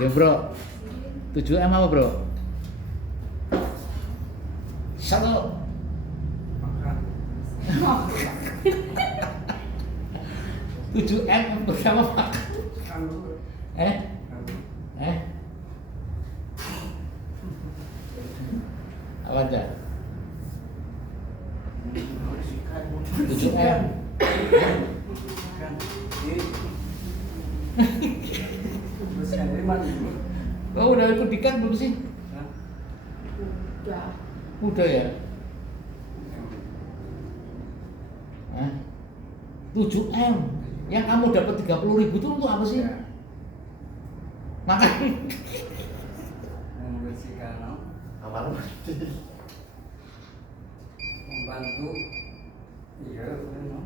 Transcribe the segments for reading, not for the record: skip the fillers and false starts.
Ya bro, 7M apa bro? 1 Makan. 7M bersama makan. Makan dulu. Eh? Apa aja? 7M. Makan. Bersihkan dari mana dulu? Oh udah ikut dikan belum sih? Udah. Udah ya? 7M yang kamu dapat 30.000 itu untuk apa sih? Ya. Makan. Membersihkan, Kamar mandi. membantu. Iya, benar.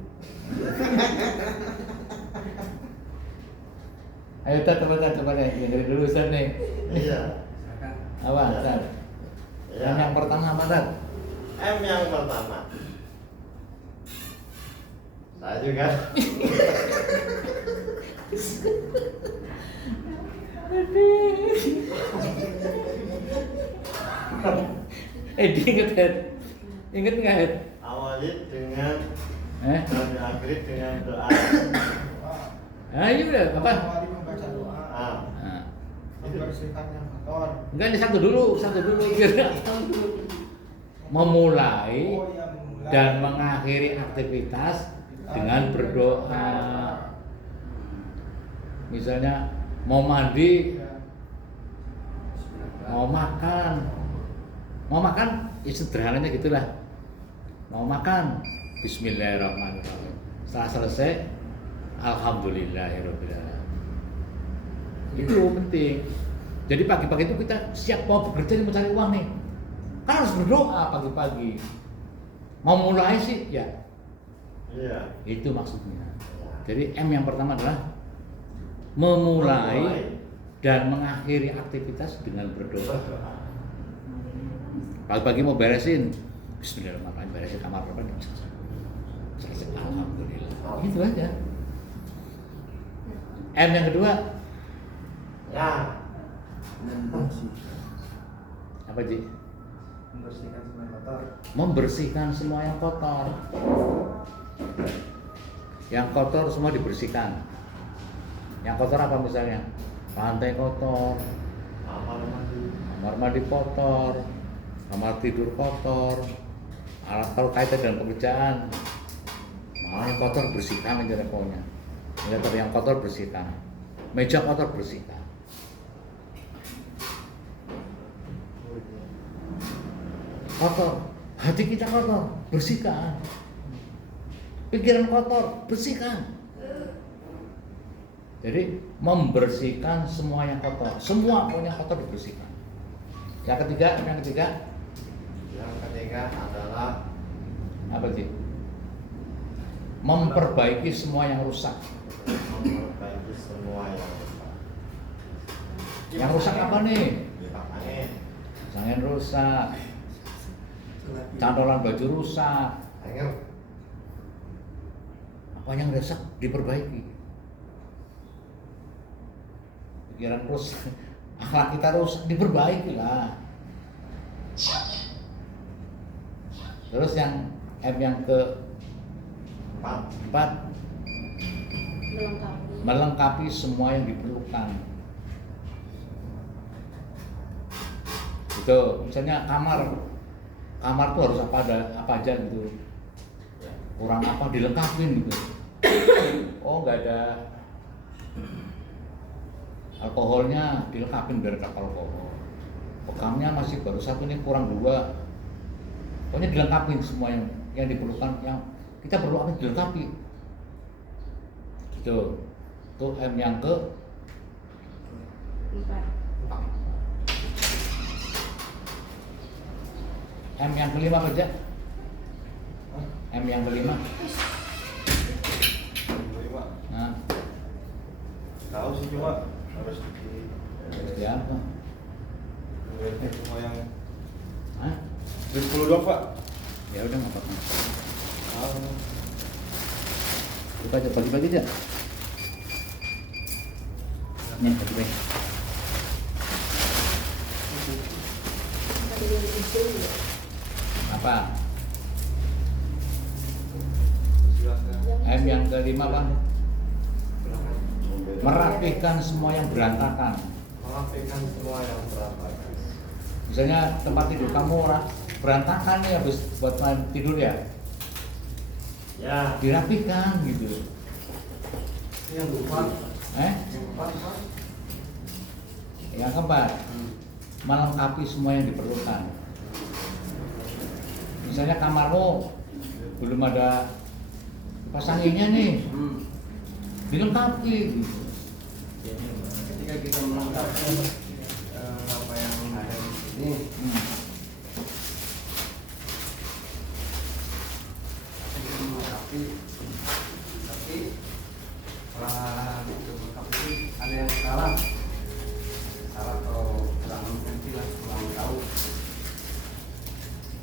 Ayo Tat, coba deh, yang dari dulu Ustaz nih. Iya. Silakan. Apa Tat? Iya. Yang pertama apa Tat? M yang pertama. Saya juga. Diinget Ed? Ingat nggak Ed? Awali dengan dan diakhiri dengan doa. Iya udah, apa? Awali membaca doa, Ah. Nah, membersihkan yang kotor. enggak ini satu dulu biar tahu dulu. Memulai Oh ya, memulai. dan mengakhiri aktivitas dengan berdoa. Misalnya mau mandi, Ya. mau makan ya sederhananya gitulah. Mau makan Bismillahirrahmanirrahim. Setelah selesai Alhamdulillahirrahmanirrahim. Itu penting. Jadi pagi-pagi itu kita siap mau bekerja nih, mencari uang nih, kan harus berdoa pagi-pagi. Mau mulai sih ya Iya. itu maksudnya. Jadi M yang pertama adalah memulai dan mengakhiri aktivitas dengan berdoa. Pagi-pagi mau beresin, Bismillahirrahmanirrahim, beresin kamar berapa nih? Selesai, Alhamdulillah. Gitu aja. M yang kedua Ya. Membersih. apa Ji? Membersihkan semua kotor. Membersihkan semua yang kotor. Yang kotor semua dibersihkan. Yang kotor apa misalnya? Lantai kotor, Kamar mandi. kamar mandi kotor, kamar tidur kotor, alat kalau kaitan dengan pekerjaan, mana kotor bersihkan aja pokoknya. Yang kotor bersihkan, meja kotor bersihkan. Kotor, hati kita kotor, bersihkan. Pikiran kotor, bersihkan. Jadi membersihkan semua yang kotor, semua pokoknya kotor dibersihkan. Yang ketiga Yang ketiga adalah apa sih? Memperbaiki semua yang rusak. memperbaiki semua yang rusak. Yang rusak apa nih? Kipas angin. Angin rusak, cantolan baju rusak, Angin. apa yang rusak diperbaiki. Pikiran rusak, akhlak kita rusak diperbaiki lah. Terus yang M yang keempat, melengkapi semua yang diperlukan. Itu misalnya kamar tuh harus apa aja gitu, kurang apa dilengkapin gitu. Oh nggak ada alkoholnya, dilengkapin biar ada alkohol. Pekamnya masih baru satu nih, kurang 2. Pokoknya dilengkapin semua yang diperlukan, yang kita perlu apa dilengkapi. Gitu. Itu M yang ke 4. M yang kelima aja. M yang kelima. Nah, Tahu sih cuma harus ya apa? semua yang Hah? 10 dong Pak. Ya udah nggak apa-apa. Coba aja bagi-bagi aja. Nih bagi-bagi. itu ya. Apa? Silakan. M yang kelima Pak. Merapihkan semua yang berantakan. Merapikan semua yang berantakan. Misalnya tempat tidur kamu berantakan nih habis buat main tidur ya, Ya. dirapikan gitu. Yang keempat. Yang Keempat, Pak. keempat, melengkapi semua yang diperlukan. Misalnya kamarmu belum ada pasanginya nih, dilengkapi gitu. Ketika kita melengkapi apa yang ada di sini, kita melengkapi, tapi setelah melengkapi ada yang salah atau kurang mengerti lah, kurang tahu.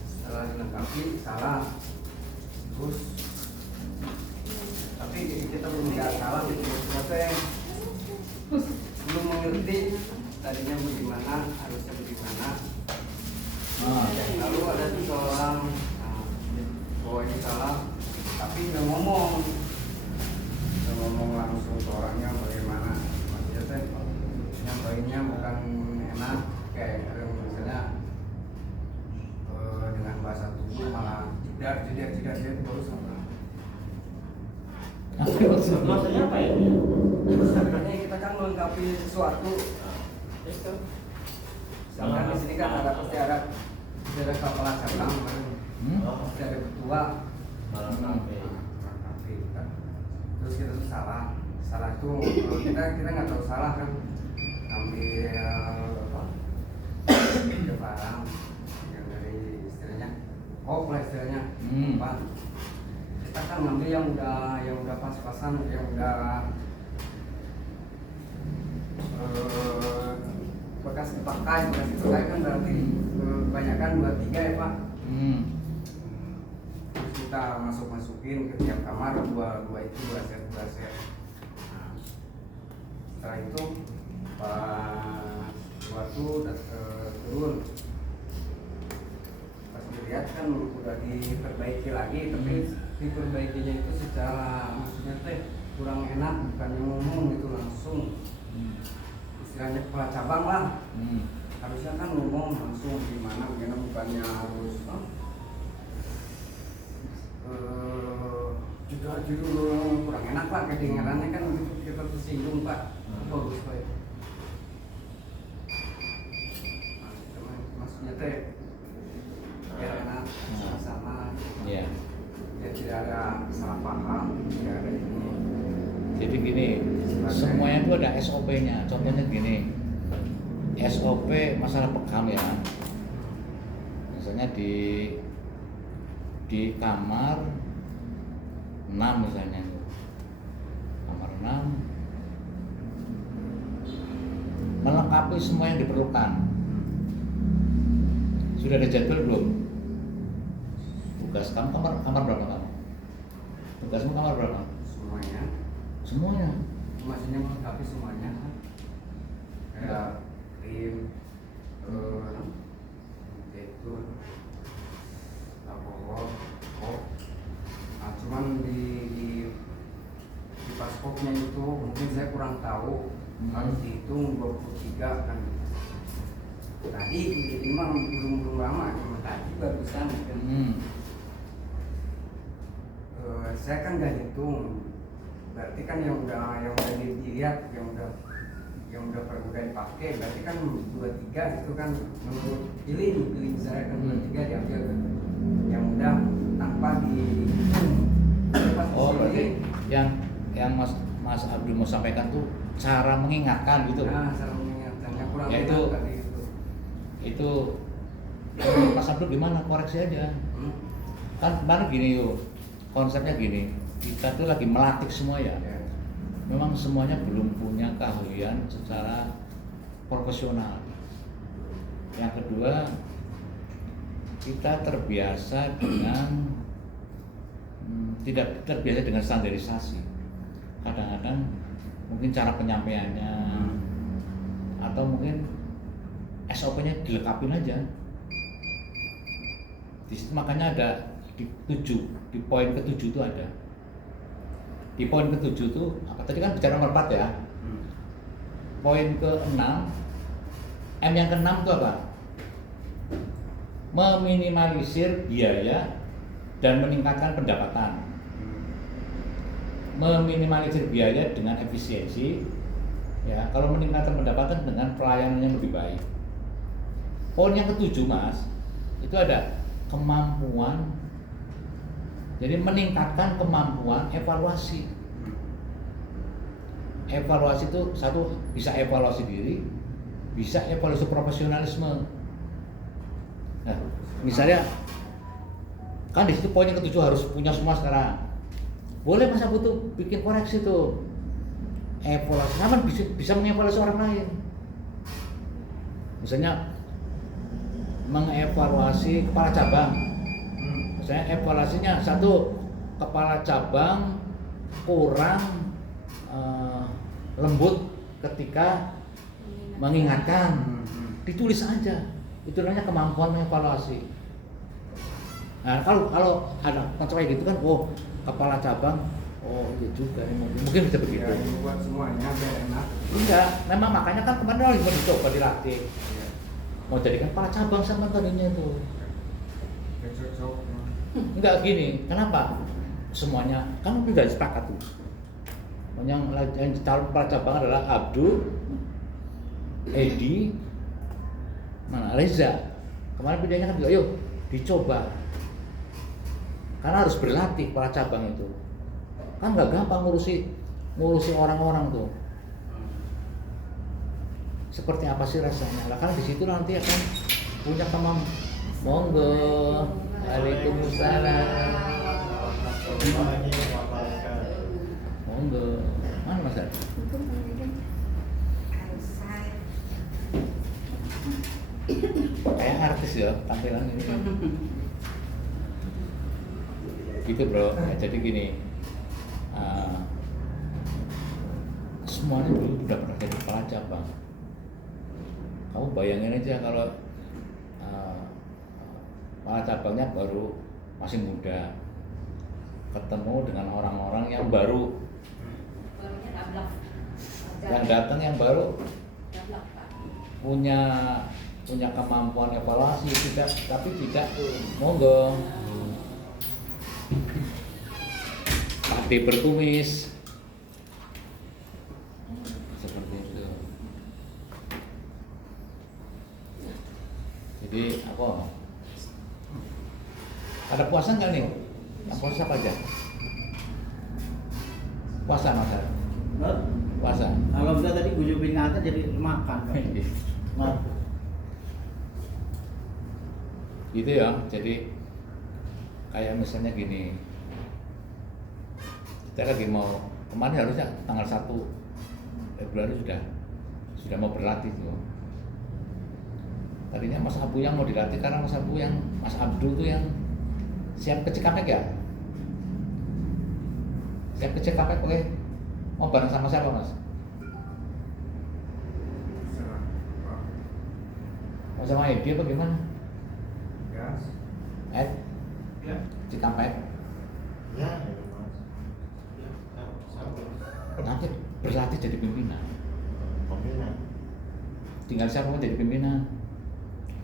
Setelah dilengkapi salah, terus tapi kita belum nggak salah gitu, maksudnya belum mengerti tadinya bagaimana, harusnya bagaimana. Lalu ada seseorang bahwa ini salah, tapi nggak ngomong langsung ke orangnya bagaimana. Maksudnya teh nyampainya bukan enak, kayak misalnya dengan bahasa tubuh malah tidak baru sama. Maksudnya apa ya? Sebenarnya kita kan melengkapi sesuatu. Misalkan di sini kan ada pasti ada kepala cabang, pasti ada ketua, melengkapi kan. Terus kita tuh salah itu kita nggak tahu salah kan, ambil ke barang yang dari istilahnya, lah istilahnya, apa? Kita kan ngambil yang udah pas-pasan, yang udah bekas dipakai kan berarti kebanyakan 2-3 ya Pak. Terus kita masukin ke tiap kamar dua set. Nah, setelah itu pas waktu turun, pas dilihat kan udah diperbaiki lagi, tapi diperbaikinya itu secara maksudnya teh kurang enak, bukannya ngomong gitu langsung, istilahnya kepala cabang lah. Harusnya kan ngomong langsung gimana bukannya harus judul kurang enak lah, kedengarannya kan gitu, kita tersinggung Pak. Bagus Pak. Maksudnya teh biar enak sama. Iya. Ya tidak ada salah paham, tidak ada ini. Jadi gini, semuanya itu ada SOP-nya. Contohnya gini, SOP masalah bekam ya. Misalnya di kamar 6 misalnya, kamar 6 melengkapi semua yang diperlukan. Sudah ada jadwal belum? Tugas kamu kamar berapa kamu? Tugasmu kamar berapa? Semuanya. Maksudnya melengkapi semuanya. Kayak tim, itu, alkohol, nah cuman di paspoknya itu mungkin saya kurang tahu, harus dihitung 23 kan. Tadi ini mah belum lama, cuma tadi barusan kan. Saya kan nggak hitung, berarti kan yang udah dilihat, yang udah dipakai, berarti kan 23 itu kan menurut feeling saya kan 23 diambil yang udah tanpa dihitung. Oh berarti yang Mas Abdul mau sampaikan tuh cara mengingatkan gitu. Nah, cara mengingatkannya kurang ya enak tadi itu. Itu Mas Abdul gimana, koreksi aja. Kan kemarin gini yuk, konsepnya gini, kita tuh lagi melatih semua ya. Memang semuanya belum punya keahlian secara profesional. Yang kedua, kita terbiasa dengan tidak terbiasa dengan standarisasi. Kadang-kadang mungkin cara penyampaiannya atau mungkin SOP-nya dilengkapin aja. Di situ makanya ada di 7, di poin ke-7 itu ada. Di poin ke-7 itu apa tadi kan bicara nomor 4 ya. Poin ke-6, M yang ke-6 itu apa? Meminimalisir biaya dan meningkatkan pendapatan. Meminimalisir biaya dengan efisiensi, ya. Kalau meningkatkan pendapatan dengan pelayanan yang lebih baik. Poin yang ke-7 Mas, itu ada kemampuan. Jadi meningkatkan kemampuan evaluasi. Evaluasi itu satu, bisa evaluasi diri, bisa evaluasi profesionalisme. Nah, misalnya kan di situ poin yang ke-7 harus punya semua sekarang. Boleh masa butuh bikin koreksi tuh. Evaluasi, kan bisa mengevaluasi orang lain. Misalnya mengevaluasi kepala cabang. Misalnya evaluasinya satu, kepala cabang kurang lembut ketika mengingatkan, ditulis aja. Itu namanya kemampuan mengevaluasi. Nah, kalau ada konsep kayak gitu kan, oh kepala cabang, oh iya juga, mungkin bisa begitu. Ya, buat semuanya biar enak. Enggak, memang makanya kan kemarin lagi mau dicoba dilatih. Ya, Mau jadikan kepala cabang sama tadinya itu. biar cocok. Enggak gini, kenapa? Semuanya kan udah sepakat tuh. Yang calon kepala cabang adalah Abdul, Edi, mana Reza. Kemarin videonya kan bilang, yuk dicoba. Karena harus berlatih kepala cabang itu. Kan nggak gampang ngurusi orang-orang tuh. Seperti apa sih rasanya? Lah kan di situ nanti akan punya kemampuan. Monggo. Waalaikumsalam. Monggo. Mana Mas Ar? Kayak artis ya tampilan ini. Gitu bro. Ya, jadi gini. Semuanya dulu udah pernah jadi kepala cabang. Kamu bayangin aja kalau kepala cabangnya baru masih muda, ketemu dengan orang-orang yang baru, yang datang yang baru punya kemampuan evaluasi tapi tidak monggo pade berkumis seperti itu. Jadi apa? Ada puasa nggak nih? Yang puasa apa aja? Puasa Mas Ar? Puasa. Kalau kita tadi gujupin kata jadi makan. Maaf. Gitu ya. Jadi kayak misalnya gini. Kita lagi mau kemarin harusnya tanggal 1 Februari sudah mau berlatih tuh. Tadinya Mas Abu yang mau dilatih karena Mas Abdul tuh yang siap ke Cikampek ya? Siap ke Cikampek, oke? Mau bareng sama siapa Mas? Serah. Mau sama Edi apa gimana? Gas. Ya. Cikampek. Ya, Nanti berlatih jadi pimpinan. pembina. Tinggal siapa mau jadi pimpinan.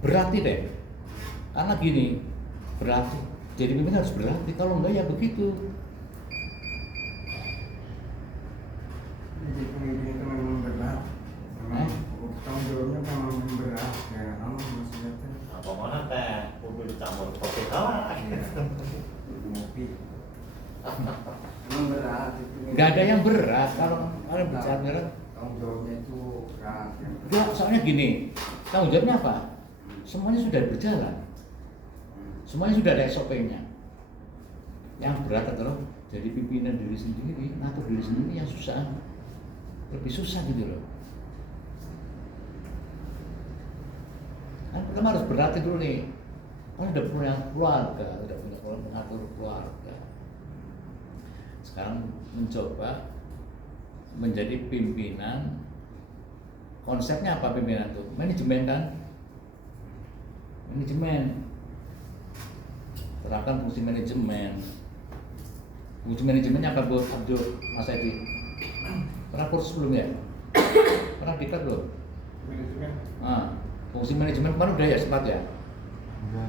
Berlatih deh. Karena gini, berlatih. Jadi pimpinan harus berlatih. Kalau enggak ya begitu. Jadi pemimpin itu memang berat. Memang tanggung jawabnya memang berat. Ya, kamu maksudnya teh Apa mana teh? Mobil campur kopi kawan. ngopi. Memang berat itu. Nggak ada yang berat kalau bicara berat. Tanggung jawabnya itu berat. Ya. Enggak, soalnya gini, tanggung jawabnya apa? Semuanya sudah berjalan. Semuanya sudah ada SOP-nya. Yang berat adalah jadi pimpinan diri sendiri, ngatur diri sendiri yang susah. Lebih susah gitu loh. Kan pertama harus berlatih dulu nih. Kan udah punya keluarga, udah punya mengatur keluarga. Sekarang mencoba menjadi pimpinan. Konsepnya apa pimpinan tuh? Manajemen kan? Manajemen. terapkan fungsi manajemen. Fungsi manajemennya apa buat Abdul Mas Edi? Pernah kursus belum ya? Pernah diklat belum? Manajemen. Fungsi manajemen kemarin udah ya sempat ya? Udah.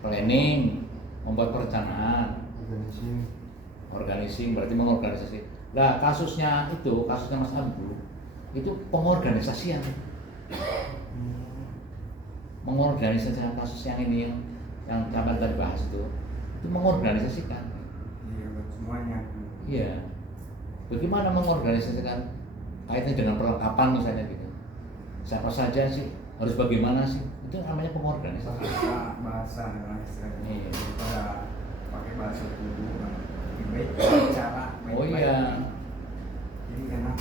Planning, membuat perencanaan, organizing berarti mengorganisasi. Nah kasusnya Mas Abdul itu pengorganisasian. Mengorganisasikan kasus yang ini yang sampai tadi bahas itu mengorganisasikan. Iya, buat semuanya. Iya. Bagaimana mengorganisasikan kaitannya dengan perlengkapan misalnya gitu. Siapa saja sih, harus bagaimana sih? Itu namanya pengorganisasi. Bahasa lah istilahnya. Iya. Daripada pakai bahasa tubuh, lebih baik cara. Oh iya. Jadi enak.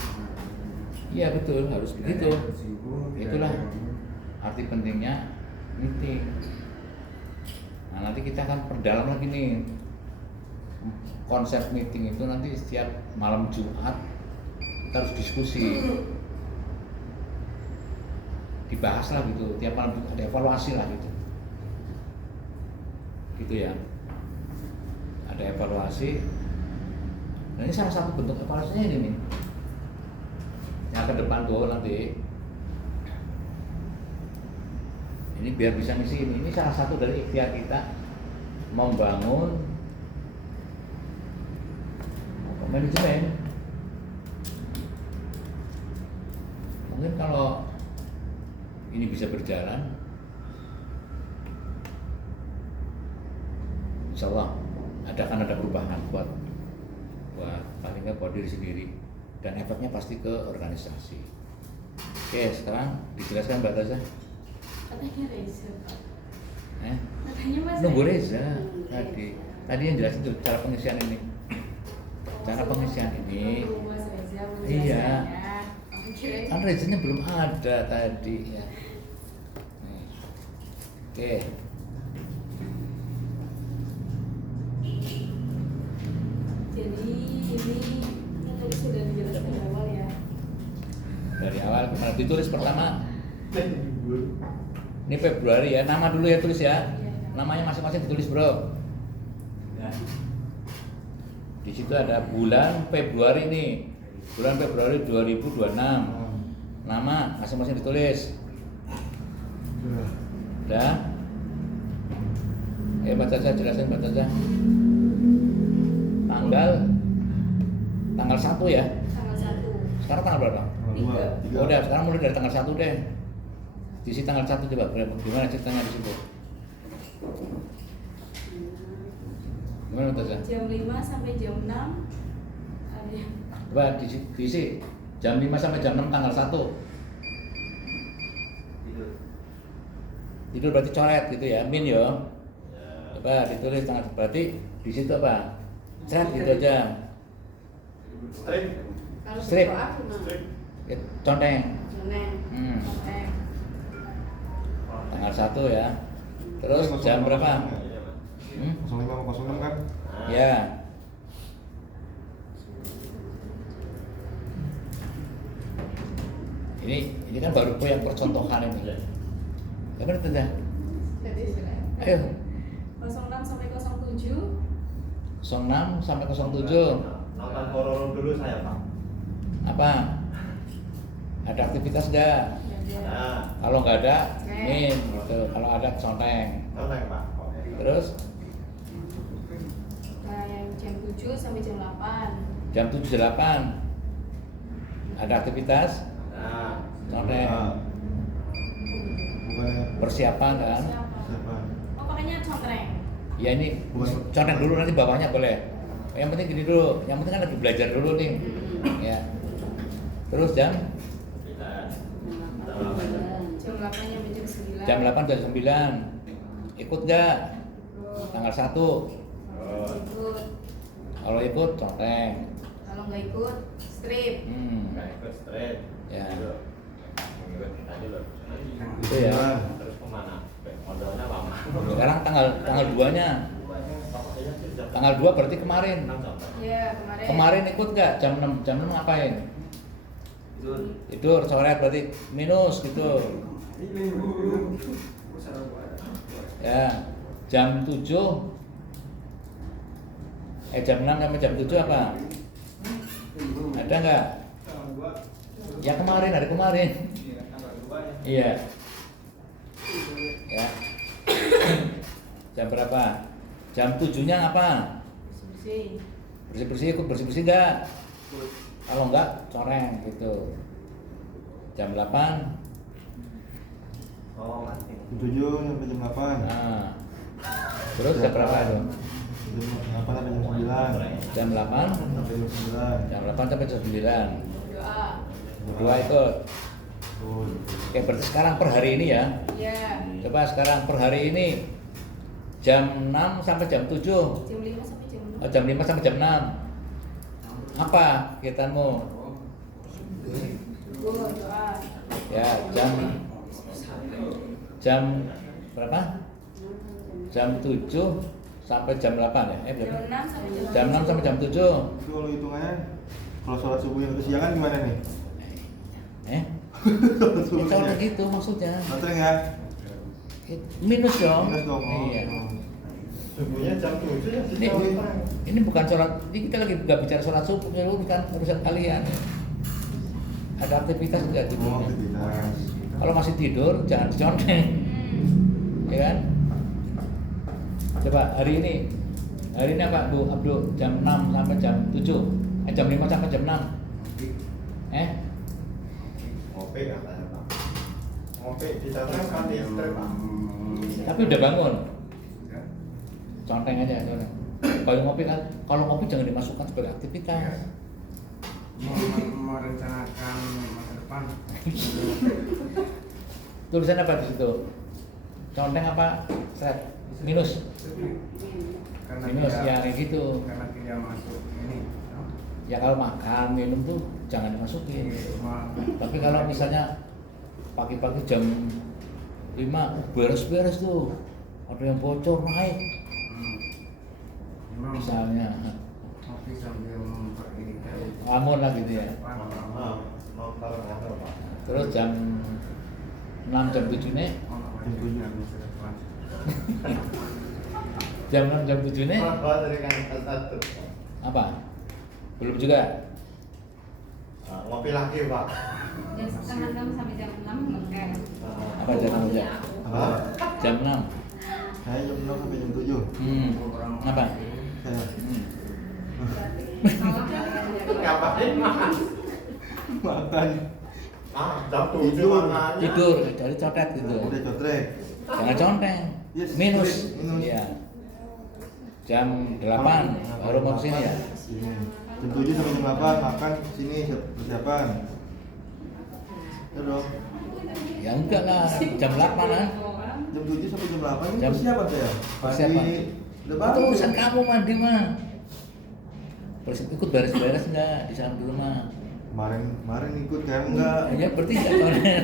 Iya betul, harus begitu. Itulah Itulah. arti pentingnya meeting. Nah nanti kita akan perdalam lagi nih konsep meeting itu nanti setiap malam Jumat kita harus diskusi, dibahas lah gitu. Tiap malam ada evaluasi lah gitu ya. Ada evaluasi. Nah ini salah satu bentuk evaluasinya ini nih. Yang ke depan tuh nanti. Ini biar bisa ngisi ini salah satu dari ikhtiar kita membangun manajemen. Mungkin kalau ini bisa berjalan, insya Allah akan ada perubahan buat paling nggak buat diri sendiri dan efeknya pasti ke organisasi. Oke, sekarang dijelaskan Mbak Taza. Katanya Reza, Pak. Katanya Mas Nunggu Reza. Reza tadi yang jelasin tuh cara pengisian ini. Cara pengisian ini. Nunggu Mas Reza Iya. Oke. Kan Rezanya belum ada tadi ya. Oke. Jadi ini kan tadi sudah dijelaskan dari awal ya. Dari awal kemarin ditulis pertama. Ini Februari ya, nama dulu ya tulis ya. Namanya masing-masing ditulis bro. Di situ ada bulan Februari nih. Bulan Februari 2026. Nama masing-masing ditulis. Udah. Baca aja, jelasin baca aja. Tanggal 1 ya. Tanggal 1. Sekarang tanggal berapa? Oh, udah, sekarang mulai dari tanggal 1 deh. Di sini tanggal 1 coba gimana ceritanya di situ? Gimana Taza? Jam 5 sampai jam 6 ada. Coba diisi jam 5 sampai jam 6 tanggal 1. Tidur berarti coret gitu ya, min yo. Coba ditulis tanggal berarti di situ apa? Coret gitu aja. Kalau Strip. berdoa gimana? Ya, conteng. Conteng. Conteng. Tanggal 1 ya. Terus jam berapa? 05 sama 06 kan? Ya. Ini kan baru yang percontohan ini. Ya benar tidak? Jadi silakan. Ayo. 06 sampai 07. 06 sampai 07. Nonton Kororo dulu saya Pak. Apa? Ada aktivitas enggak? Ada. Nah, Kalau nggak ada, Oke. min gitu. Kalau ada conteng. nonton Pak. Oke. Terus Nah, yang jam 7 sampai jam 8. jam 7.08 ada aktivitas Nah, conteng. Bukannya Persiapan kan? siapa? Oh, makanya contreng. Ya ini Bukan. conteng dulu nanti bawahnya boleh. Yang penting gini dulu, yang penting kan lagi belajar dulu nih. Ya. Terus jam kita Jam 8 sampai jam 9. jam 8 jam 9 ikut nggak tanggal 1? Ikut. Kalau ikut conteng. Kalau nggak ikut, strip. nggak ikut straight. Ya. Dulu. Mengikut tadi loh. Itu ya. Terus kemana? Modalnya lama. Sekarang tanggal 2-nya. Tanggal 2 berarti kemarin. Ya, kemarin. Kemarin ikut nggak jam 6? Jam 6 ngapain? Tidur coret berarti minus gitu. Ya. Jam 7 Jam 6 sampai jam 7 apa? Ada nggak? Ya kemarin, hari kemarin. Iya. Ya. Jam berapa? Jam 7-nya apa? Bersih. Bersih-bersih, ikut bersih-bersih nggak? Kalau nggak, coreng gitu. Jam 8. Oh, mati. Jam 7 sampai jam 8. Nah. Terus jam berapa itu? Jam 8 sampai jam 9. Jam 8 Sampai jam 9. jam 8 sampai jam 9. Doa. Berdua ikut. Betul. Oke, berarti sekarang per hari ini ya. Ya. Coba sekarang per hari ini jam 6 sampai jam 7. Jam 5 sampai jam 6. Oh, jam 5 sampai jam 6. Apa kegiatanmu? Doa. Ya, jam berapa? Jam 7 sampai jam 8 ya? Berapa? Jam 6 sampai jam Jam 6 sampai jam 7. Itu kalau hitungannya, kalau sholat subuh yang kesiangan gimana nih? Sholat Ya, subuhnya. kalau gitu maksudnya. Nonton ya? Minus dong. Minus dong. Oh. Iya. Subuhnya jam 7 ya Ini, ini bukan sholat, ini kita lagi nggak bicara sholat subuh, ini bukan urusan kalian. Ada aktivitas nggak di Oh, dunia? aktivitas. Kalau masih tidur jangan diconteng, ya kan? Coba hari ini apa Bu Abdul? Jam 6 sampai jam 7, jam 5 sampai jam 6. Ngopi katanya Pak. Ngopi di sana kan di strip Pak. Tapi udah bangun, conteng aja. Conteng. Kalau ngopi kan, kalau ngopi jangan dimasukkan sebagai aktivitas. Merencanakan masa depan. Tulisan apa di situ? Conteng apa? Set. Minus. Karena Minus tidak- ya kayak gitu. Karena tidak masuk ini. Ya kalau makan minum tuh jangan dimasukin. Cuma Tapi kalau misalnya pagi-pagi jam 5 beres-beres tuh, ada yang bocor naik memang misalnya, kopi sambil memperhatikan ngelamun lah gitu ya. Nah, nonton apa Pak? Terus jam 6 jam 7 nih, masa depan. jam 6 jam 7 nih Apa dari kan satu? apa? Belum juga. Nah, ngopi lagi Pak. Jam setengah 6 sampai jam 6 ngeken. Apa jam 6 aja? Apa? Jam 6. Saya jam 6 sampai jam 7. Apa? Saya. Ngapain makan? Makan. Jam 7 Tidur. makannya. Tidur, cari cotet gitu. Udah cotrek. Jangan conteng. Yes, Minus. minus. Iya. Jam 8 baru mau kesini ya. Sini. Jam 7 sampai jam 8 makan sini persiapan. Ya dong. Ya enggak lah, jam 8 kan. Jam 7 sampai jam 8 ini Jam- persiapan saya. persiapan. Pagi udah Itu bangun. urusan kamu mandi mah. Terus ikut beres-beres enggak di sana di rumah? Kemarin ikut kan enggak. Ya berarti enggak soalnya.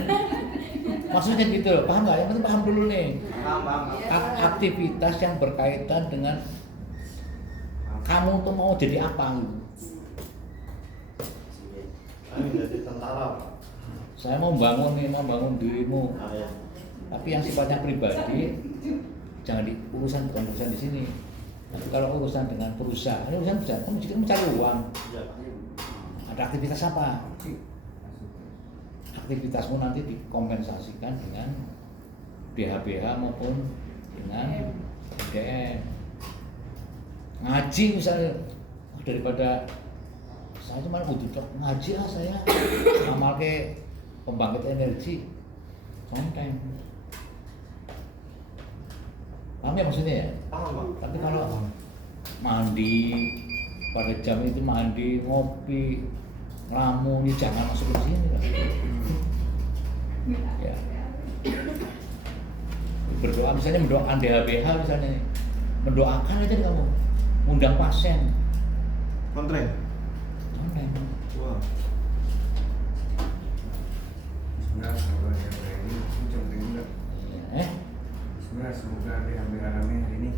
Maksudnya gitu loh, paham nggak? Yang penting paham dulu nih. Paham. Aktivitas yang berkaitan dengan kamu tuh mau jadi apa gitu. Ini jadi tentara Pak. Saya mau bangun nih, mau bangun dirimu. Ah, ya. Tapi yang sifatnya pribadi jangan bukan urusan di sini. Tapi kalau urusan dengan perusahaan, ini urusan perusahaan, kamu juga mencari uang. Iya Pak. Ada aktivitas apa? Aktivitasmu nanti dikompensasikan dengan BH-BH maupun dengan BDM. Ngaji misalnya, daripada saya cuma butuh ngaji lah saya, amal ke pembangkit energi, conteng. Paham ya maksudnya ya? Paham Pak. Tapi kalau mandi pada jam itu mandi, ngopi, ngelamun, ya jangan masuk ke sini lah. Ya. Berdoa misalnya mendoakan DHBH misalnya, mendoakan aja kamu, undang pasien, Kontreng. conteng. Wah. Bismillah, semoga dia ini contoh juga. Bismillah, semoga dia ambil rame hari ini.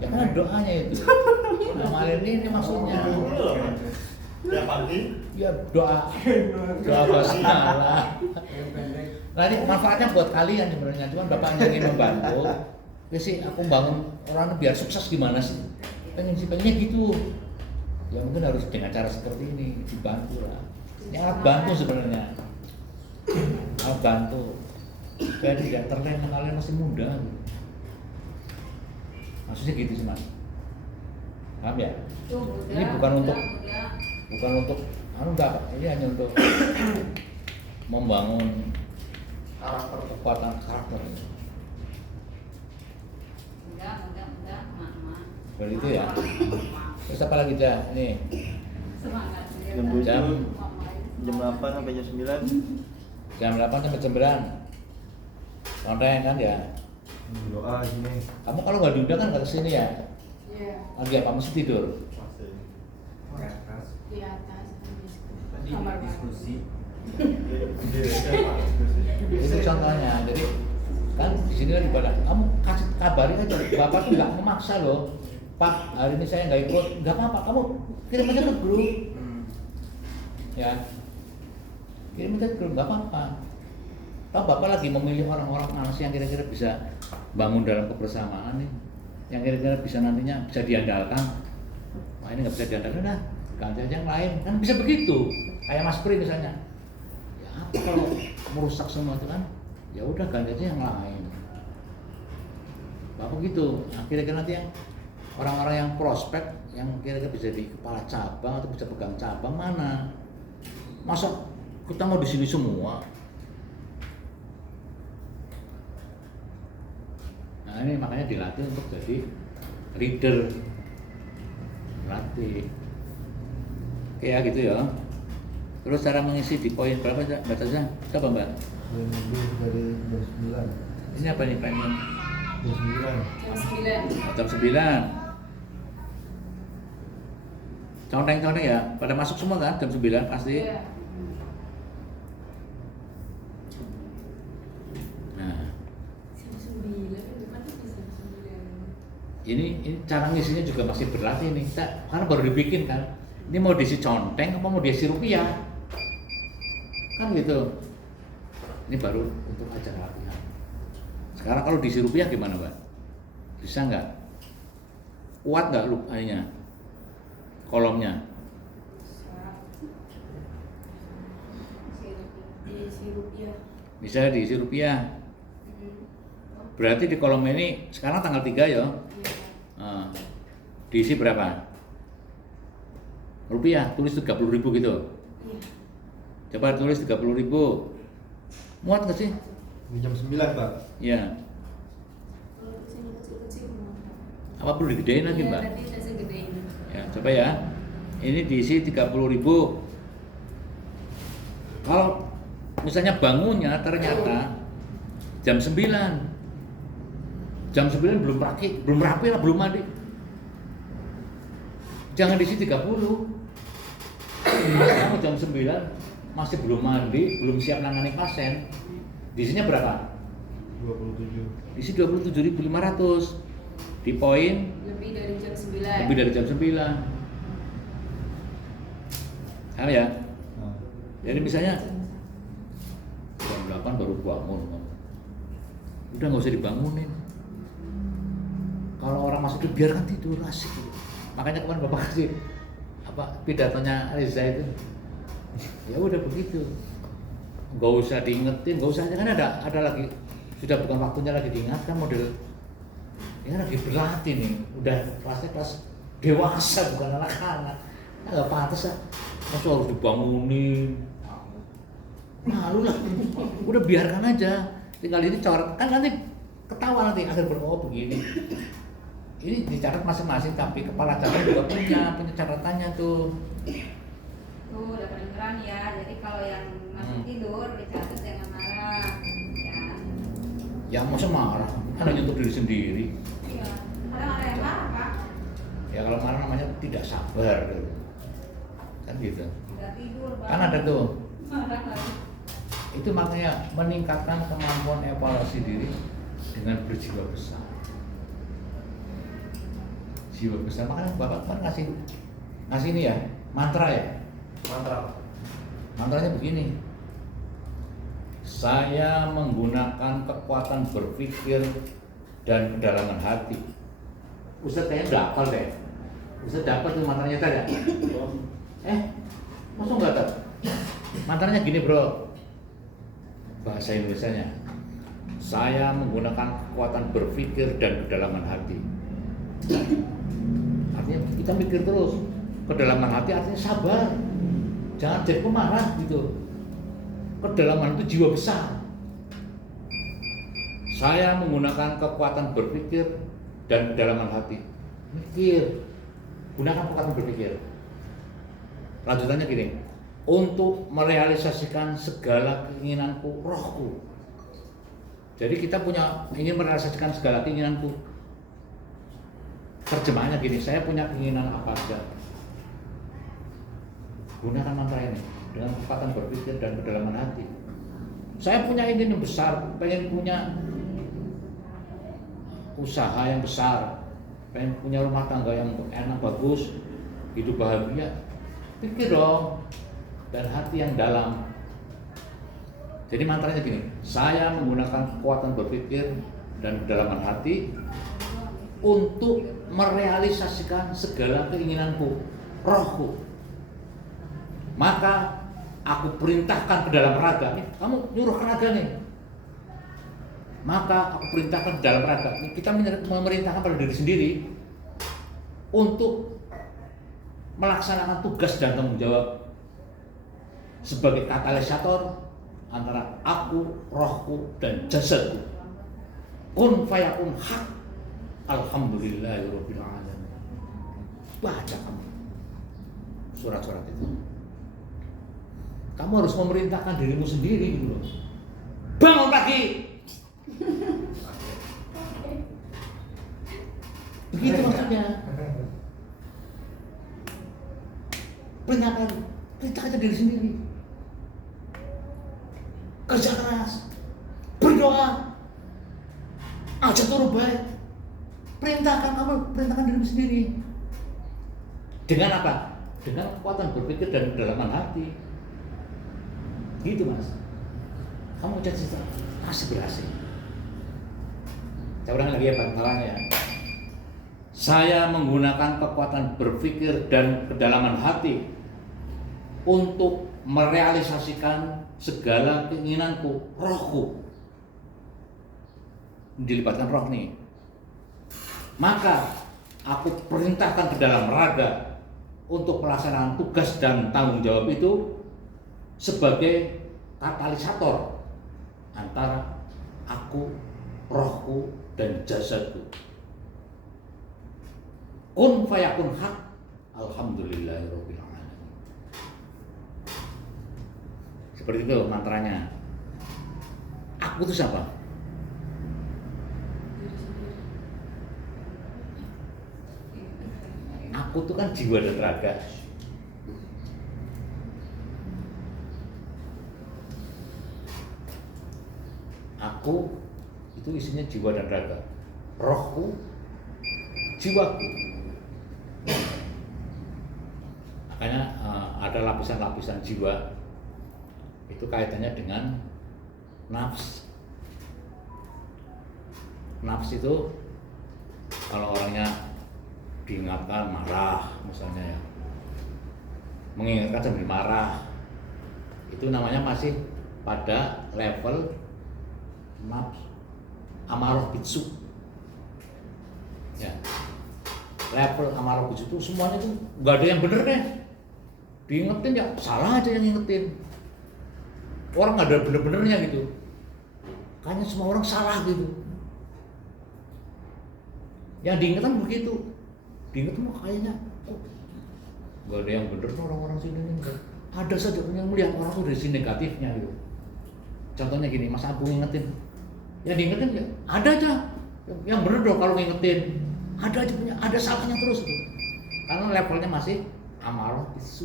Ya kan doanya itu. Amalin ini maksudnya. Ya pagi. Ya doa basmalah. Nah ini manfaatnya buat kalian sebenarnya, cuman bapak hanya ingin membantu. Ya sih, aku bangun orang biar sukses gimana sih? Pengennya gitu. Ya mungkin harus dengan cara seperti ini, dibantu lah. Yang alat bantu sebenarnya, alat bantu. Supaya tidak terlena, kalian masih muda. Maksudnya gitu sih mas. Paham ya? Tuh, muda, Ini bukan muda, untuk muda. bukan untuk enggak, ini hanya untuk membangun kekuatan karakter. Muda, emak-emak. Seperti itu ya. Terus apa lagi dah? Nih, Semangat. Jam Jam- 7, jam 8 sampai jam 9. jam 8 sampai jam 9. Konten kan ya. Doa sini. Kamu kalau nggak diundang kan nggak kesini ya? Iya, Lagi apa? Mesti tidur. Masih. Di atas. di atas. Tadi Kamar diskusi. Itu contohnya. Jadi kan di sini kan ibadah. Kamu kasih kabarin aja. Bapak tuh nggak memaksa loh. Pak, hari ini saya nggak ikut. Nggak apa-apa. Kamu kirim aja ke grup. Ya, kirim aja ke grup. Nggak apa-apa. Tahu Bapak lagi memilih orang-orang mana sih yang kira-kira bisa bangun dalam kebersamaan nih, yang kira-kira bisa nantinya bisa diandalkan. Wah ini nggak bisa diandalkan, dah ganti aja yang lain, kan bisa begitu. Kayak Mas Pri misalnya, ya apa kalau merusak semua itu kan, ya udah ganti aja yang lain. Bapak gitu. Nah, kira-kira nanti yang orang-orang yang prospek, yang kira-kira bisa di kepala cabang atau bisa pegang cabang mana? Masa kita mau di sini semua? Nah ini makanya dilatih untuk jadi leader, latih kayak gitu ya. Terus cara mengisi di poin berapa batasnya? Berapa mbak? Lebih dari jam 9. Ini apa nih pengen? Jam 9. Jam 9. Jam 9. Conteng-conteng ya, pada masuk semua kan jam 9 pasti. Iya. Nah Jam 9 kan depan tuh jam 9. ini cara ngisinya juga masih berlatih nih. Kita karena baru dibikin kan. Ini mau diisi conteng apa mau diisi rupiah? Kan gitu. Ini baru untuk acara latihan. Sekarang kalau diisi rupiah gimana, Mbak? Bisa nggak? Kuat nggak lupanya? Kolomnya? Diisi rupiah. Bisa diisi rupiah. Berarti di kolom ini sekarang tanggal 3 ya? Iya. Nah, diisi berapa? Rupiah, tulis 30.000 gitu. Iya. Coba tulis 30.000. Muat nggak sih? Di jam 9, Pak. Ya. Kalau kecil mantap. Apa perlu digedein lagi, Iya, Mbak? tadi saya gedein. Ya, coba ya. Ini diisi 30.000. Kalau misalnya bangunnya ternyata jam 9. Jam 9 belum rapi lah, belum mandi. Jangan diisi 30. Kalau jam 9 masih belum mandi, belum siap nangani pasien. Diisinya berapa? 27. Diisi 27.500. Di poin Lebih dari jam 9. lebih dari jam 9. Paham ya? Nah, Jadi misalnya jam 8 baru bangun. Udah nggak usah dibangunin. Kalau orang masuk itu biarkan tidur asik. Makanya kemarin Bapak kasih apa pidatonya Reza itu. Ya udah begitu. Nggak usah diingetin, nggak usah, kan ada lagi, sudah bukan waktunya lagi diingatkan model. Ini lagi berlatih nih, udah kelas dewasa bukan anak-anak. Nah, nggak pantas lah, masa harus dibangunin. Malu lah, udah biarkan aja. Tinggal ini coret, kan nanti ketawa nanti akhir berkata begini. Ini dicatat masing-masing, tapi kepala cabang juga punya catatannya tuh. Tuh udah kedengeran ya. Jadi kalau yang masih tidur dicatat jangan marah. Ya. Ya masa marah, kan hanya untuk diri sendiri. Iya. Kadang ada yang marah Pak. Ya kalau marah namanya tidak sabar gitu. Kan gitu. Tidak tidur Pak. Kan ada tuh. Marah lagi. Itu makanya meningkatkan kemampuan evaluasi diri dengan berjiwa besar. Jiwa besar, makanya Bapak kan ngasih ini ya, mantra ya. Mantranya begini. Saya menggunakan kekuatan berpikir dan kedalaman hati. Ustaz kayaknya udah hafal deh. Bisa dapat tuh mantannya tadi. Masa nggak tahu? Mantannya gini bro, bahasa Indonesianya. Saya menggunakan kekuatan berpikir dan kedalaman hati. Artinya kita mikir terus. Kedalaman hati artinya sabar. Jangan jadi pemarah gitu. Kedalaman itu jiwa besar. Saya menggunakan kekuatan berpikir dan kedalaman hati. Mikir. Gunakan kekuatan berpikir. Lanjutannya gini. Untuk merealisasikan segala keinginanku, rohku. Jadi kita ingin merealisasikan segala keinginanku. Terjemahannya gini, saya punya keinginan apa saja. Gunakan mantra ini dengan kekuatan berpikir dan kedalaman hati. Saya punya ide yang besar, pengen punya usaha yang besar, pengen punya rumah tangga yang enak, bagus, hidup bahagia. Pikir dong, dan hati yang dalam. Jadi mantranya gini, saya menggunakan kekuatan berpikir dan kedalaman hati untuk merealisasikan segala keinginanku, rohku. Maka aku perintahkan ke dalam raga. Nih, kamu nyuruh ke raga nih. Maka aku perintahkan ke dalam raga. Kita memerintahkan pada diri sendiri untuk melaksanakan tugas dan tanggung jawab sebagai katalisator antara aku, rohku, dan jasadku. Kun fayakun hak. Alhamdulillahirabbil alamin. Baca kamu surat-surat itu. Kamu harus memerintahkan dirimu sendiri gitu loh. Bangun pagi. Begitu maksudnya. Perintah aja diri sendiri. Kerja keras, berdoa, ajak turun baik. Perintahkan dirimu sendiri. Dengan apa? Dengan kekuatan berpikir dan kedalaman hati. Gitu mas. Kamu cita-cita pasti berhasil. Saya ulangi lagi ya bantalannya ya. Saya menggunakan kekuatan berpikir dan kedalaman hati untuk merealisasikan segala keinginanku, rohku. Dilibatkan roh nih. Maka aku perintahkan ke dalam raga untuk pelaksanaan tugas dan tanggung jawab itu sebagai katalisator antara aku, rohku, dan jasadku. Kun fayakun hak. Alhamdulillahirabbil alamin. Seperti itu mantranya. Aku itu siapa? Aku itu kan jiwa dan raga. Aku itu isinya jiwa dan raga. Rohku, jiwaku. Makanya ada lapisan-lapisan jiwa. Itu kaitannya dengan nafs. Nafs itu kalau orangnya diingatkan marah misalnya ya, mengingatkan sambil marah, itu namanya masih pada level nafs amarah bitsu ya. Level amarah bitsu itu semuanya itu nggak ada yang bener deh, diingetin ya salah aja yang ngingetin, orang nggak ada bener-benernya gitu, kayaknya semua orang salah gitu. Yang diingetan begitu, diingetin mah kayaknya kok nggak ada yang bener orang-orang sini nih. Ada saja yang melihat orang tuh dari sisi negatifnya gitu. Contohnya gini, Mas Abu ngingetin, yang diingetin ya ada aja yang bener dong kalau ngingetin, ada aja punya, ada salahnya terus tuh. Karena levelnya masih amarah bisu,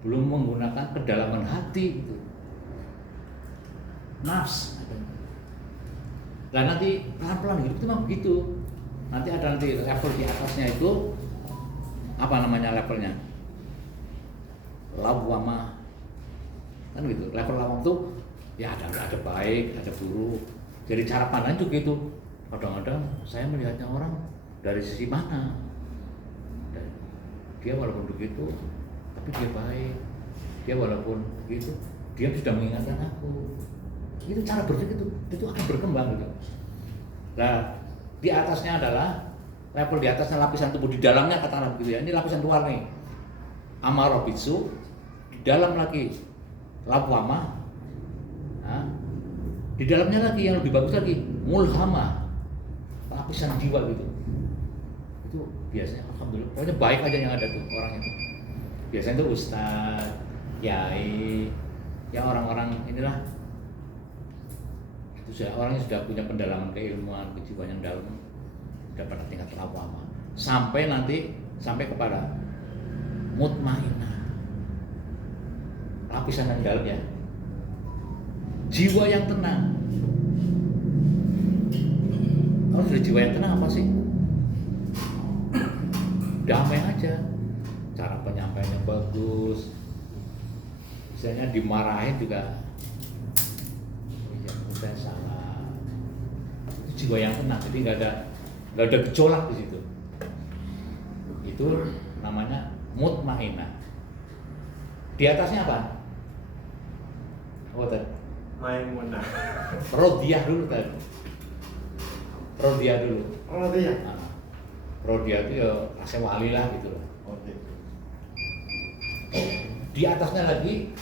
belum menggunakan kedalaman hati gitu. Nafs. Dan nanti pelan-pelan hidup itu memang begitu. Nanti ada level di atasnya itu apa namanya levelnya? Lawwamah. Kan gitu. Level lawwam tuh ya ada baik, ada buruk. Jadi cara pandang juga gitu. Kadang-kadang saya melihatnya orang dari sisi mana? dia walaupun begitu, tapi dia baik. Dia walaupun begitu, dia sudah mengingatkan aku. Itu cara berpikir itu akan berkembang gitu. Nah, di atasnya adalah level di atasnya lapisan tubuh, di dalamnya katakanlah begitu ya. Ini lapisan luar nih. Amaro bitsu, di dalam lagi lapwama. Nah, di dalamnya lagi yang lebih bagus lagi mulhama, lapisan jiwa gitu. Itu biasanya alhamdulillah, pokoknya baik aja yang ada tuh orang itu. Biasanya itu ustadz, kiai, ya orang-orang inilah. Itu sudah orang yang sudah punya pendalaman keilmuan, kejiwaan yang dalam, sudah pada tingkat lapwama. Sampai nanti sampai kepada mutmainah, lapisan yang dalam ya, jiwa yang tenang. Kalau sudah jiwa yang tenang apa sih? Damai aja, cara penyampaiannya bagus, misalnya dimarahin juga ya udah salah. Itu jiwa yang tenang, jadi nggak ada gejolak di situ. Itu namanya mutmainah. Di atasnya apa? Apa tadi? Maimunah. Rodiyah dulu tadi. Rodiyah dulu. Oh iya. Nah, Rodiyah itu ya rasa wali lah gitu loh. Oke. Di atasnya lagi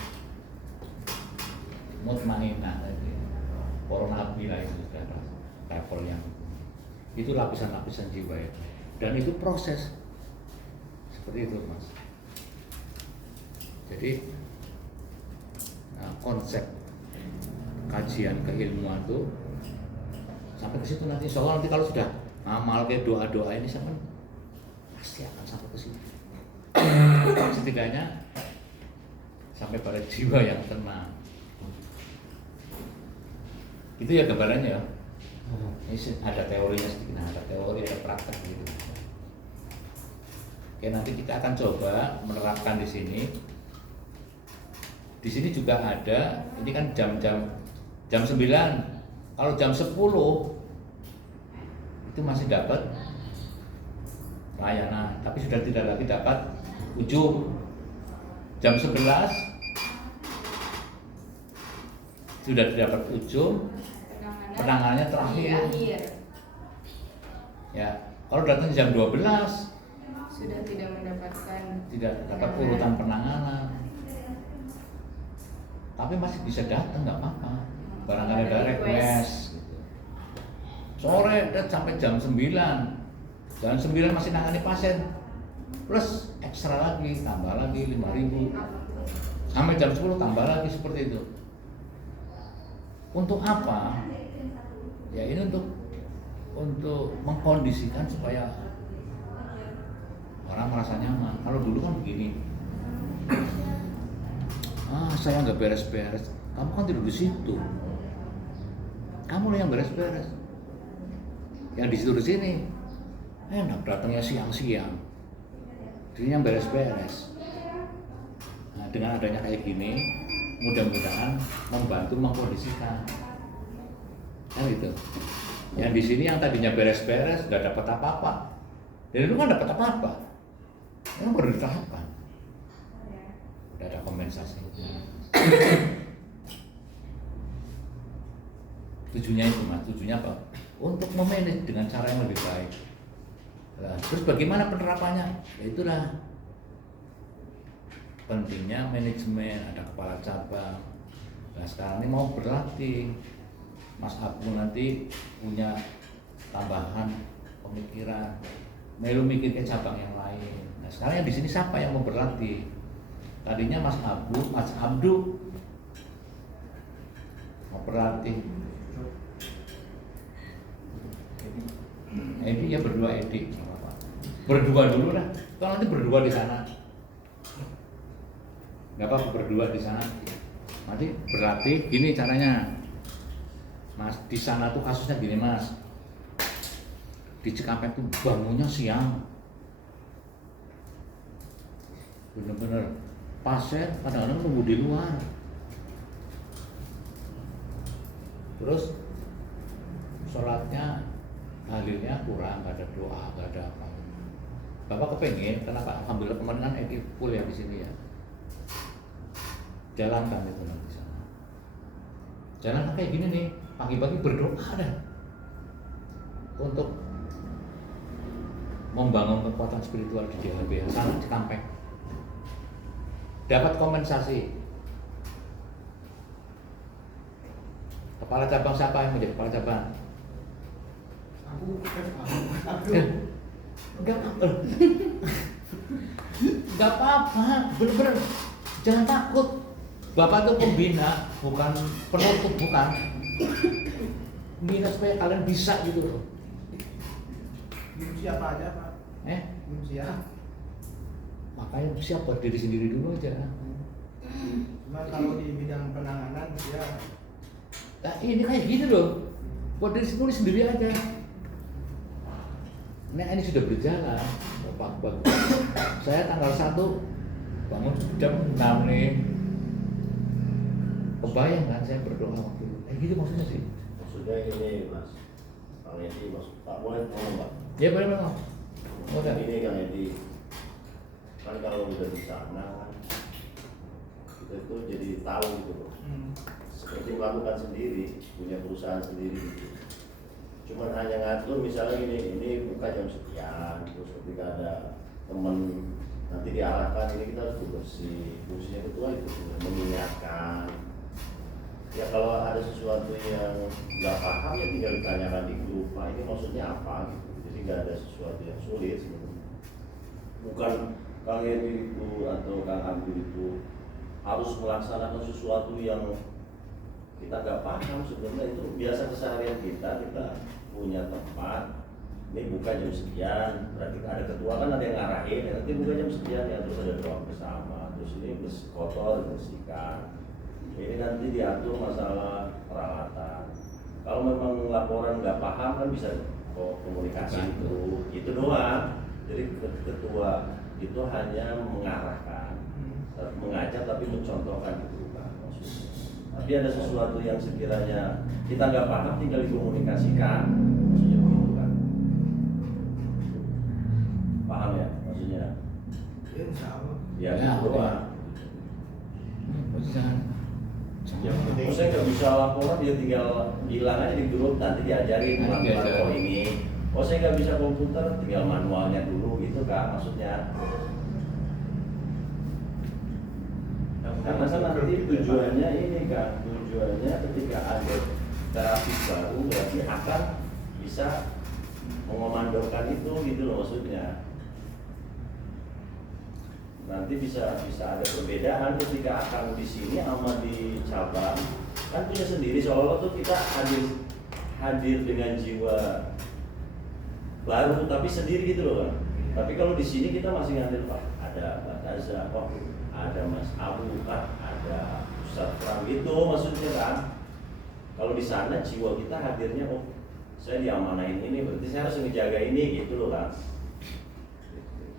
mutmainah lagi. Nabi lah itu sudah level yang itu lapisan-lapisan jiwa ya. Dan itu proses seperti itu mas. Jadi konsep kajian keilmuan itu sampai ke situ nanti. Soalnya nanti kalau sudah amal kayak doa-doa ini sampai pasti akan sampai ke situ. Setidaknya sampai pada jiwa yang tenang. Itu ya gambarannya ya. Ini ada teorinya sedikit, nah ada teori, ada praktek gitu. Oke, nanti kita akan coba menerapkan di sini. Di sini juga ada, ini kan jam 9. Kalau jam 10 itu masih dapat layanan, tapi sudah tidak lagi dapat ujung. Jam 11 sudah dapat ujung, penanganannya terakhir. Ya, kalau datang jam 12 sudah tidak mendapatkan, tidak dapat urutan penanganan, tapi masih bisa datang, nggak apa-apa. Barangkali ada request gitu. Sore sampai jam 9. Jam 9 masih nangani pasien, plus ekstra lagi, tambah lagi 5.000. Sampai jam 10 tambah lagi, seperti itu. Untuk apa? Ya ini untuk mengkondisikan supaya orang merasa nyaman. Kalau dulu kan begini, saya nggak beres-beres, kamu kan tidur di situ, kamu yang beres-beres. Yang di situ di sini enak, datangnya siang-siang, dirinya beres-beres. Nah, dengan adanya kayak gini, mudah-mudahan membantu mengkondisikan. Kan gitu. Yang di sini yang tadinya beres-beres nggak dapat apa-apa, dan itu kan dapat apa-apa, yang baru diterapkan, nggak ada kompensasi. Tujuannya itu mas, tujuannya apa? Untuk memanage dengan cara yang lebih baik. Nah, terus bagaimana penerapannya? Ya itulah pentingnya manajemen, ada kepala cabang. Nah sekarang ini mau berlatih, Mas Abu nanti punya tambahan pemikiran, melu mikir ke cabang yang lain. Nah sekarang yang di sini siapa yang mau berlatih? Tadinya Mas Abu, Mas Abdu mau berlatih. Edi ya berdua, Edi berdua dulu lah. Kalau nanti berdua di sana, nggak apa-apa berdua di sana. Nanti berlatih. Gini caranya, Mas. Di sana tuh kasusnya gini Mas. Di Cikampek tuh bangunnya siang, bener-bener pasien kadang-kadang tunggu di luar. Terus sholatnya, dalilnya kurang, nggak ada doa, nggak ada apa. Bapak kepengen, kenapa? Alhamdulillah kemarin kan Eki full ya di sini ya. Jalankan itu nanti sana. Jalankan kayak gini nih, pagi-pagi berdoa dah untuk membangun kekuatan spiritual di DHB sana di Kampeng. Dapat kompensasi. Kepala cabang siapa yang menjadi kepala cabang? Enggak apa-apa, bener-bener jangan takut. Bapak itu pembina, bukan penutup, bukan. Pembina supaya kalian bisa gitu loh. Siapa aja Pak? Siap. Makanya siap buat diri sendiri dulu aja. Cuma kalau di bidang penanganan ya. Nah, ini kayak gini loh, buat diri sendiri aja. Nah ini sudah berjalan, Bapak. Saya tanggal 1 bangun jam 6 nih. Kebayang kan saya berdoa waktu itu. Gitu maksudnya sih. Maksudnya ini Mas, Kang Edi, Pak boleh ngomong Pak? Ya boleh ngomong. Udah. Ini Kang Edi, kan kalau udah di sana kan kita itu jadi tahu gitu loh. Seperti melakukan sendiri, punya perusahaan sendiri gitu. Cuman hanya ngatur misalnya ini buka jam sekian, terus ketika ada temen nanti diarahkan ini kita harus bersih. Fungsinya ketua itu mengingatkan. Ya kalau ada sesuatu yang nggak paham ya tinggal ditanyakan di grup. Nah ini maksudnya apa gitu. Jadi nggak ada sesuatu yang sulit sebenarnya. Bukan Kang Edi itu atau Kang Abdul itu harus melaksanakan sesuatu yang kita nggak paham sebenarnya. Itu biasa keseharian kita punya tempat ini buka jam sekian, berarti ada ketua kan ada yang ngarahin ya, nanti buka jam sekian ya, terus ada doa bersama, terus ini kotor bersihkan, ini nanti diatur masalah peralatan. Kalau memang laporan nggak paham kan bisa komunikasi itu doang. Jadi ketua itu hanya mengarahkan, mengajak tapi mencontohkan gitu kan maksudnya. Tapi ada sesuatu yang sekiranya kita nggak paham tinggal dikomunikasikan, maksudnya begitu kan. Paham ya maksudnya? Insya Allah. Ya, Ya, itu doang. Yang Saya nggak bisa laporan, dia tinggal bilang aja di grup, nanti diajarin pelan-pelan oh ini. Oh saya nggak bisa komputer, tinggal manualnya dulu gitu kan maksudnya. Karena kan nanti tujuannya ini kan, tujuannya ketika ada terapis baru berarti akan bisa mengomandokan itu gitu loh maksudnya. Nanti bisa ada perbedaan ketika akan di sini sama di cabang kan punya sendiri, seolah-olah tuh kita hadir dengan jiwa baru tapi sendiri gitu loh kan. Tapi kalau di sini kita masih hadir Pak, ada Pak Taza, ada Mas Abu kan, ada Ustadz Pram gitu maksudnya kan. Kalau di sana jiwa kita hadirnya saya diamanain ini berarti saya harus menjaga ini gitu loh kan.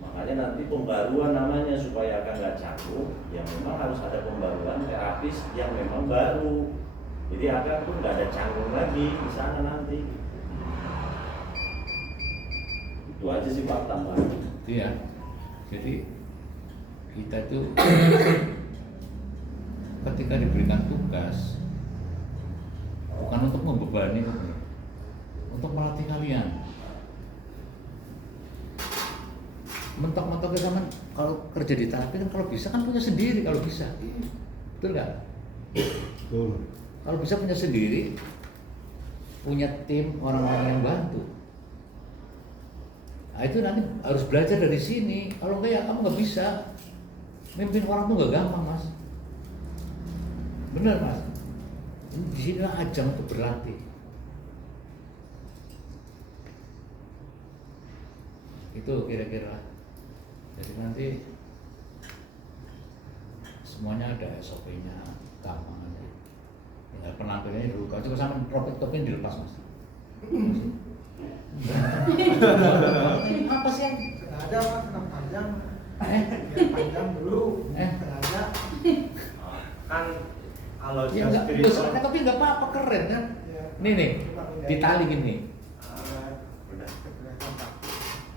Makanya nanti pembaruan namanya supaya akan nggak canggung, ya memang harus ada pembaruan terapis yang memang baru. Jadi akan pun nggak ada canggung lagi di sana nanti. Itu aja sih Pak tambahan. Iya. Jadi kita itu ketika diberikan tugas bukan untuk membebani, untuk melatih kalian. Mentok-mentok kita kan kalau kerja di terapi kan kalau bisa kan punya sendiri kalau bisa, betul nggak? Betul. Kalau bisa punya sendiri, punya tim orang-orang yang bantu. Nah itu nanti harus belajar dari sini. Kalau enggak ya kamu nggak bisa. Mimpin orang tuh nggak gampang mas. Bener mas. Di sinilah ajang untuk berlatih. Itu kira-kira. Jadi nanti semuanya ada SOP-nya, gampang aja. Tinggal penampilannya dulu. Kalau sama topik-topiknya dilepas mas. Apa sih yang Ada Pak, kena panjang. eh Panjang dulu. Eh. Ada. kan kalau ya dia enggak spiritual besar tapi nggak apa-apa keren kan? Ya. Nih ditali gini. Udah. Kelihatan Pak.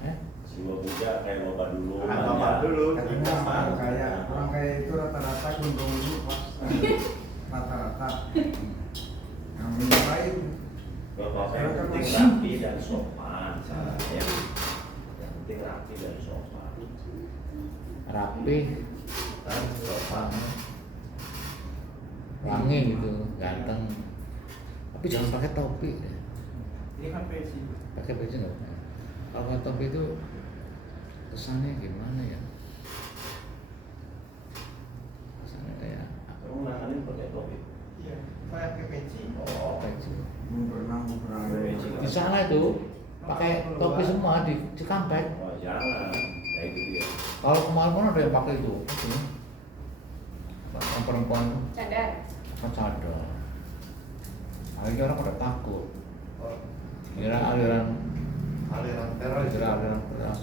Eh? Jiwa muda kayak penting rapi dan sopan. Ya. Yang penting rapi dan sopan. Rapi, Dan sopan. wangi gitu, ganteng. Tapi jangan pakai topi. Ini kan peci. Pakai baju nggak? Kalau pakai topi itu kesannya gimana ya? Kesannya kayak Kamu nanganin pakai topi. Iya, pakai peci. Oh, baju. Pernah Di sana itu pakai topi semua di Cikampek. oh jangan. Kayak gitu ya. Kalau kemarin ada yang pakai itu, yang perempuan Cadar. kan cadar. Akhirnya orang pada takut. Oh, Kira aliran teroris. kira aliran keras.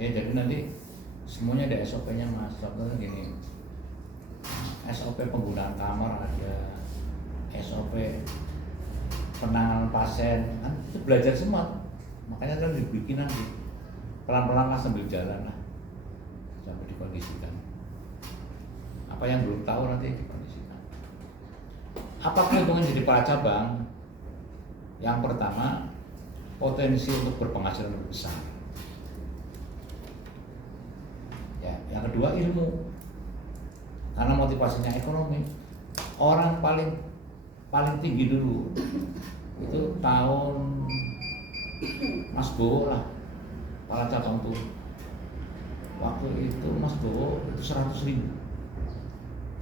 Ya jadi nanti semuanya ada SOP-nya mas. Contohnya gini, SOP penggunaan kamar ada, SOP penanganan pasien, kan itu belajar semua. Makanya kan dibikin nanti pelan-pelan lah sambil jalan lah sampai dikondisikan. Apa yang belum tahu nanti dikondisikan. Apa keuntungan jadi kepala cabang? Yang pertama, potensi untuk berpenghasilan lebih besar. Ya, yang kedua ilmu. Karena motivasinya ekonomi. Orang paling tinggi dulu itu tahun Mas Bowo lah, kepala cabang tuh. Waktu itu Mas Bowo itu 100.000.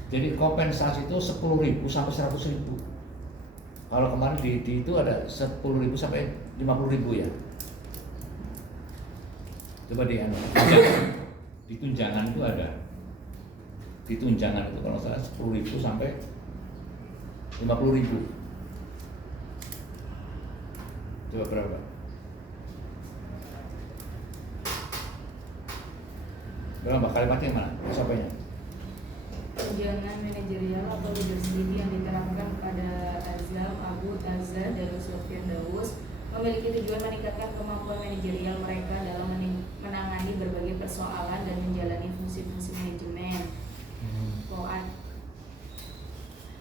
Jadi kompensasi itu 10.000 sampai 100.000. Kalau kemarin di itu ada 10.000 sampai 50.000 ya. Coba di tunjangan itu ada. Di tunjangan itu kalau salah 10.000 sampai 50.000. Coba berapa? Berapa kalimatnya mana? SOP-nya? Tunjangan manajerial atau leaders duty yang diterapkan pada Azal, Abu Azza, dan Sofian Daus memiliki tujuan meningkatkan kemampuan manajerial mereka dalam menangani berbagai persoalan dan menjalani fungsi-fungsi manajemen.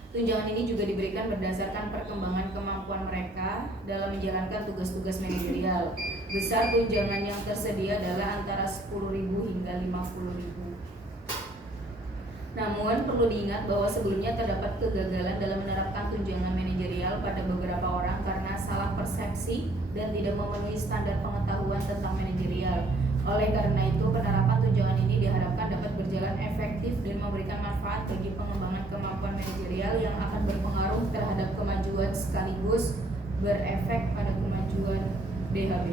Tunjangan ini juga diberikan berdasarkan perkembangan kemampuan mereka dalam menjalankan tugas-tugas manajerial. Besar tunjangan yang tersedia adalah antara 10.000 hingga 50.000. Namun perlu diingat bahwa sebelumnya terdapat kegagalan dalam menerapkan tunjangan manajerial pada beberapa orang karena salah persepsi dan tidak memenuhi standar pengetahuan tentang manajerial. Oleh karena itu, penerapan tunjangan ini diharapkan dapat berjalan efektif dan memberikan manfaat bagi pengembangan kemampuan manajerial yang akan berpengaruh terhadap kemajuan sekaligus berefek pada kemajuan DHB.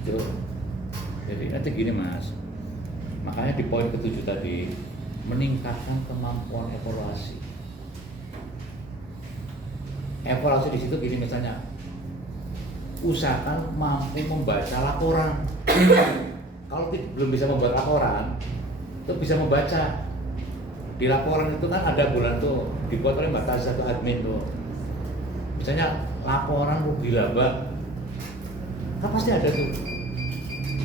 Gitu. Jadi nanti gini mas, makanya di poin ke-7 tadi meningkatkan kemampuan evaluasi. Evaluasi di situ gini misalnya, usahakan mampu membaca laporan. Kalau belum bisa membuat laporan, itu bisa membaca. Di laporan itu kan ada bulan tuh dibuat oleh Mbak Taza atau admin tuh. Misalnya laporan rugi laba, kan pasti ada tuh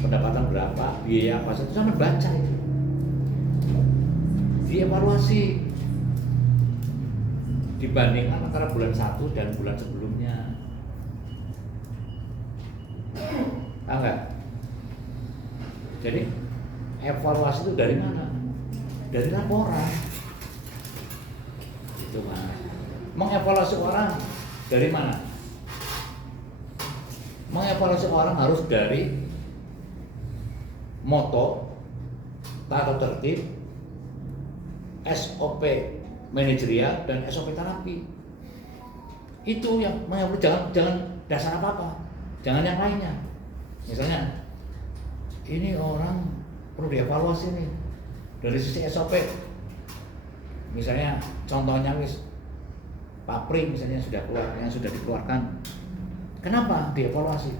pendapatan berapa, biaya apa, itu sama baca itu. Dievaluasi dibandingkan antara bulan 1 dan bulan sebelumnya. Tahu nggak? Jadi evaluasi itu dari mana? Dari laporan. Itu mas. Mengevaluasi orang dari mana? Mengevaluasi orang harus dari moto, tata tertib, SOP manajerial dan SOP terapi. Itu yang mengevaluasi, jangan dasar apa-apa, jangan yang lainnya. Misalnya, ini orang perlu dievaluasi nih dari sisi SOP. Misalnya contohnya Papri misalnya sudah keluar, yang sudah dikeluarkan. Kenapa dievaluasi?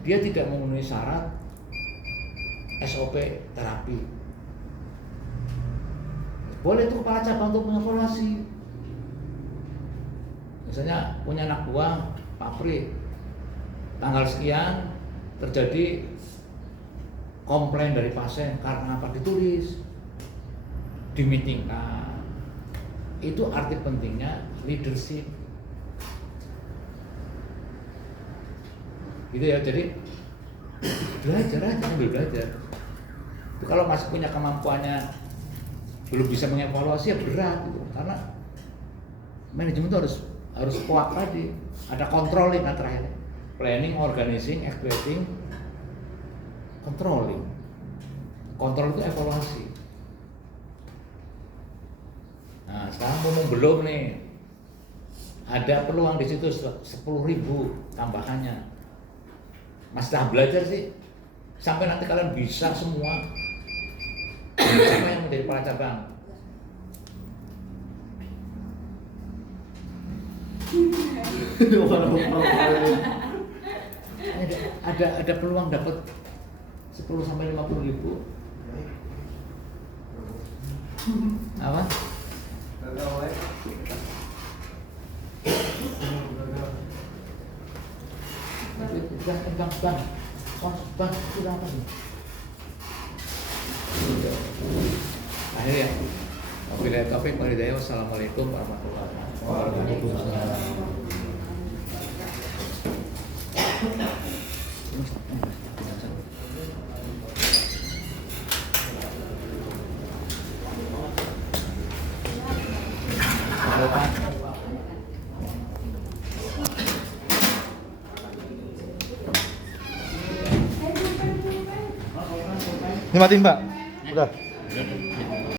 Dia tidak memenuhi syarat SOP terapi. Boleh itu kepala cabang untuk mengevaluasi. Misalnya punya anak buah Papri, tanggal sekian terjadi komplain dari pasien karena apa, ditulis, dimeetingkan, Itu arti pentingnya leadership. Gitu ya, jadi belajar aja, sambil belajar. Itu kalau masih punya kemampuannya belum bisa mengevaluasi ya berat gitu. Karena manajemen itu harus kuat tadi. Ada controlling terakhir. Planning, organizing, executing, controlling. Kontrol itu evaluasi. Nah, sekarang belum nih. Ada peluang di situ 10.000 tambahannya. Masalah belajar sih sampai nanti kalian bisa semua. Siapa yang menjadi kepala cabang? Ada peluang dapat 10 sampai 50.000. Apa? Bang, itu apa nih? Akhirnya, wabillahi taufiq wal hidayah. Wassalamualaikum warahmatullahi wabarakatuh. Ini mati Mbak. Udah.